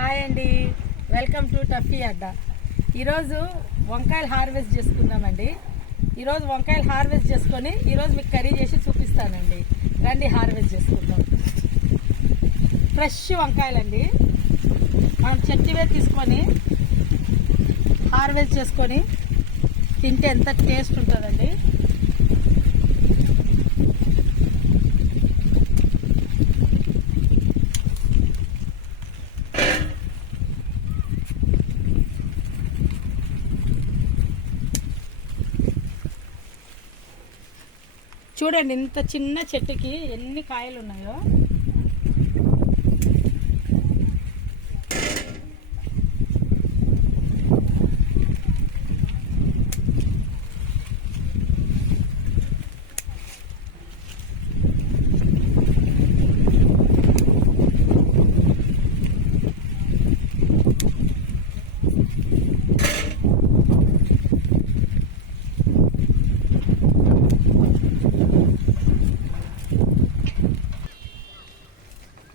Hi అండి, welcome to Tuffy అడ్డా. ఈరోజు వంకాయలు హార్వెస్ట్ చేసుకుందామండి. ఈరోజు వంకాయలు హార్వెస్ట్ చేసుకొని ఈరోజు మీకు కర్రీ చేసి చూపిస్తానండి. రండి హార్వెస్ట్ చేసుకుందాం. ఫ్రెష్ వంకాయలండి, మనం చెట్టువే తీసుకొని హార్వెస్ట్ చేసుకొని తింటే ఎంత టేస్ట్ ఉంటుందండి. చూడండి ఇంత చిన్న చెట్టుకి ఎన్ని కాయలు ఉన్నాయో.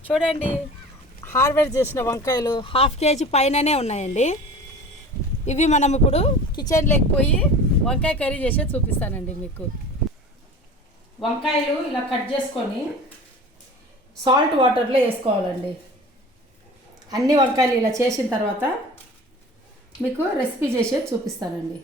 చూడండి, హార్వెస్ట్ చేసిన వంకాయలు 1/2 కేజీ పైననే ఉన్నాయండి. ఇవి మనం ఇప్పుడు కిచెన్లోకి పోయి వంకాయ కర్రీ చేసే చూపిస్తానండి మీకు. వంకాయలు ఇలా కట్ చేసుకొని సాల్ట్ వాటర్లో వేసుకోవాలండి. అన్ని వంకాయలు ఇలా చేసిన తర్వాత మీకు రెసిపీ చేసేది చూపిస్తానండి.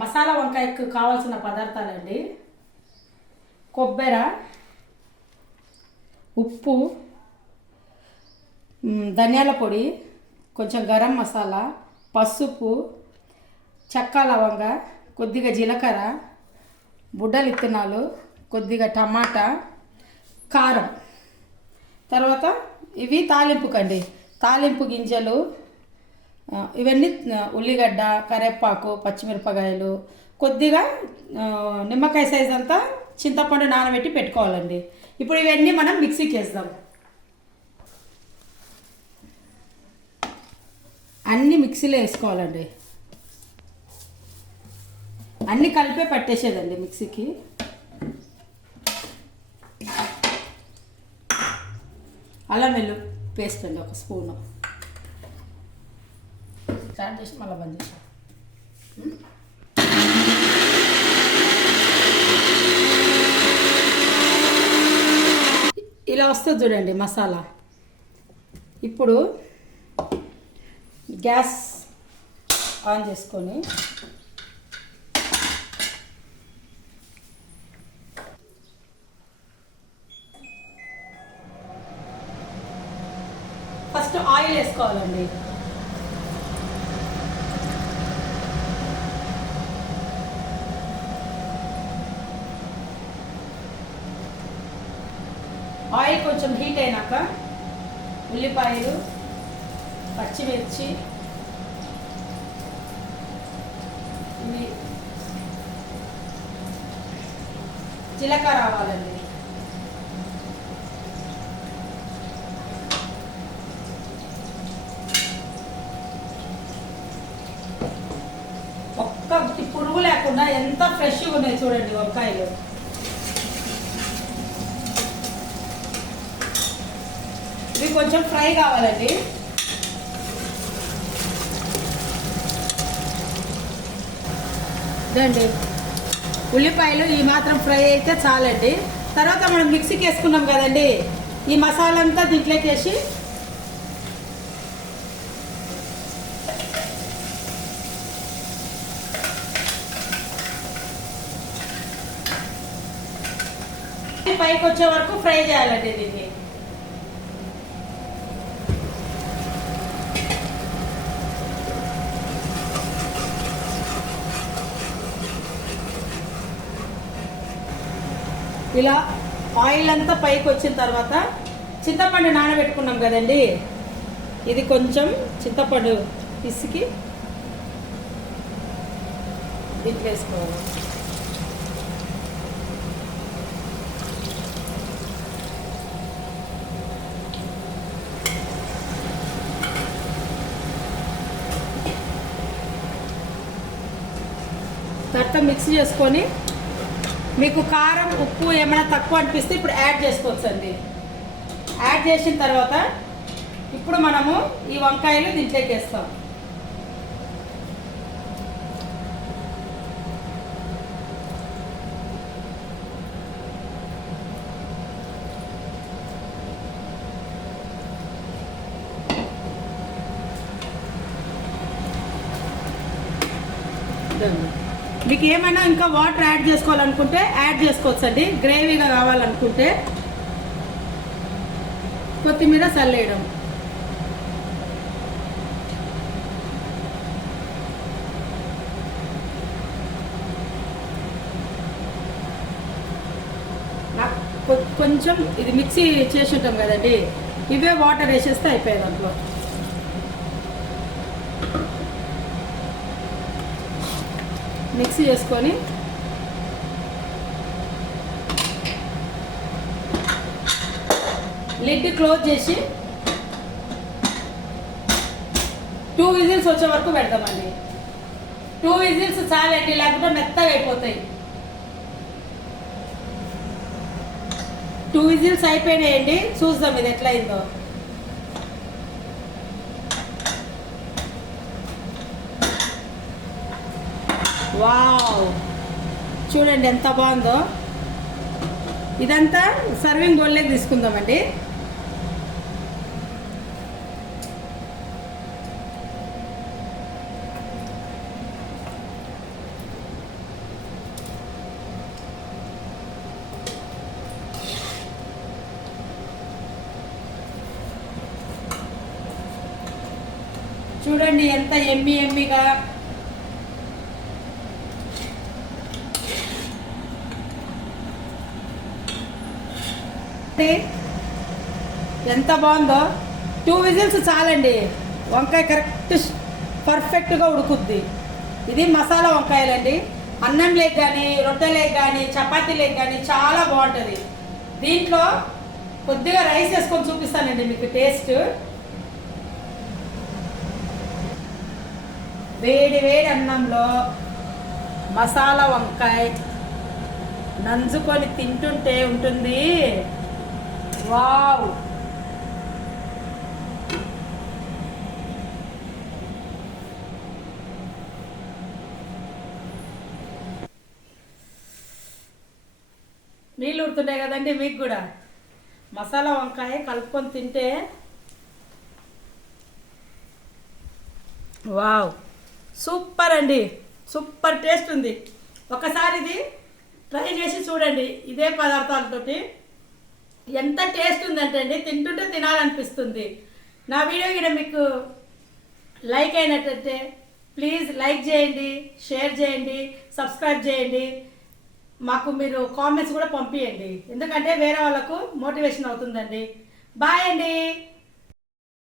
మసాలా వంకాయకు కావాల్సిన పదార్థాలండి: కొబ్బరి, ఉప్పు, ధనియాల పొడి, కొంచెం గరం మసాలా, పసుపు, చెక్క లవంగ, కొద్దిగా జీలకర్ర, బుడ్డల విత్తనాలు, కొద్దిగా టమాటా, కారం. తర్వాత ఇవి తాలింపుకండి. తాలింపు గింజలు ఇవన్నీ ఉల్లిగడ్డ, కరివేపాకు, పచ్చిమిరపకాయలు, కొద్దిగా నిమ్మకాయ సైజ్ అంతా చింతపండు నానబెట్టి పెట్టుకోవాలండి. ఇప్పుడు ఇవన్నీ మనం మిక్సీకి వేద్దాం. అన్నీ మిక్సీలో వేసుకోవాలండి. అన్నీ కలిపే పట్టేసేదండి మిక్సీకి. అల్లం వెల్లుల్లి పేస్ట్ అండి 1 స్పూను. స్టార్ట్ చేసి మళ్ళీ బంద్ చేసాం. ఇలా వస్తుంది చూడండి మసాలా. ఇప్పుడు గ్యాస్ ఆన్ చేసుకొని ఫస్ట్ ఆయిల్ వేసుకోవాలండి. ఆయిల్ కొంచెం హీట్ అయినాక ఉల్లిపాయలు, పచ్చిమిర్చి, ఇవి జీలకర్ర రావాలండి. ఒక్క పురుగు లేకుండా ఎంత ఫ్రెష్గా ఉన్నాయి చూడండి వంకాయలు. ఇవి కొంచెం ఫ్రై కావాలండి. ఇదండి ఉల్లిపాయలు ఈ మాత్రం ఫ్రై అయితే చాలండి. తర్వాత మనం మిక్సీకి వేసుకున్నాం కదండి, ఈ మసాలా అంతా దీంట్లోకి వేసి పైకి వచ్చే వరకు ఫ్రై చేయాలండి. దీన్ని ఇలా ఆయిల్ అంతా పైకి వచ్చిన తర్వాత చింతపండు నానబెట్టుకున్నాం కదండి, ఇది కొంచెం చింతపండు పిసికి దీంట్లో వేసుకోవాలి. తర్వాత మిక్స్ చేసుకొని మీకు కారం ఉప్పు ఏమైనా తక్కువ అనిపిస్తే ఇప్పుడు యాడ్ చేసుకోవచ్చు అండి. యాడ్ చేసిన తర్వాత ఇప్పుడు మనము ఈ వంకాయలు దీంట్లోకి వేస్తాం. మీకు ఏమైనా ఇంకా వాటర్ యాడ్ చేసుకోవాలనుకుంటే యాడ్ చేసుకోవచ్చు అండి. గ్రేవీగా కావాలనుకుంటే కొత్తిమీర చల్లేయడం. కొంచెం ఇది మిక్సీ చేసి ఉంటాం కదండి, ఇవే వాటర్ వేసేస్తే అయిపోయాయి. దాంట్లో మిక్సీ చేసుకొని లిడ్ క్లోజ్ చేసి 2 విజిల్స్ వచ్చే వరకు పెడతామండి. 2 విజిల్స్ చాలండి, లేకపోతే మెత్తగా అయిపోతాయి. 2 విజిల్స్ అయిపోయినాయండి, చూద్దాం ఇది ఎట్లా అయిందో. వావ్, చూడండి ఎంత బాగుందో. ఇదంతా సర్వింగ్ బౌల్లోకి తీసుకుందామండి. చూడండి ఎంత ఎమ్మిగా ఎంత బాగుందో. 2 విజిల్స్ చాలండి, వంకాయ కరెక్ట్ పర్ఫెక్ట్గా ఉడుకుద్ది. ఇది మసాలా వంకాయలండి. అన్నం లేక కానీ, రొట్టెలేక కానీ, చపాతీ లేక కానీ చాలా బాగుంటుంది. దీంట్లో కొద్దిగా రైస్ వేసుకొని చూపిస్తానండి మీకు టేస్ట్. వేడి వేడి అన్నంలో మసాలా వంకాయ నంజుకొని తింటుంటే ఉంటుంది. వావ్, నీళ్ళు ఉడుతున్నాయి కదండి మీకు కూడా. మసాలా వంకాయ కలుపుకొని తింటే వావ్, సూపర్ అండి, సూపర్ టేస్ట్ ఉంది. ఒకసారి ఇది ట్రై చేసి చూడండి. ఇదే పదార్థాలతోటి ఎంత టేస్ట్ ఉందంటే అండి, తింటుంటే తినాలనిపిస్తుంది. నా వీడియో కూడా మీకు లైక్ అయినట్టయితే ప్లీజ్ లైక్ చేయండి, షేర్ చేయండి, సబ్స్క్రైబ్ చేయండి. మాకు మీరు కామెంట్స్ కూడా పంపించండి, ఎందుకంటే వేరే వాళ్ళకు మోటివేషన్ అవుతుందండి. బాయ్ అండి.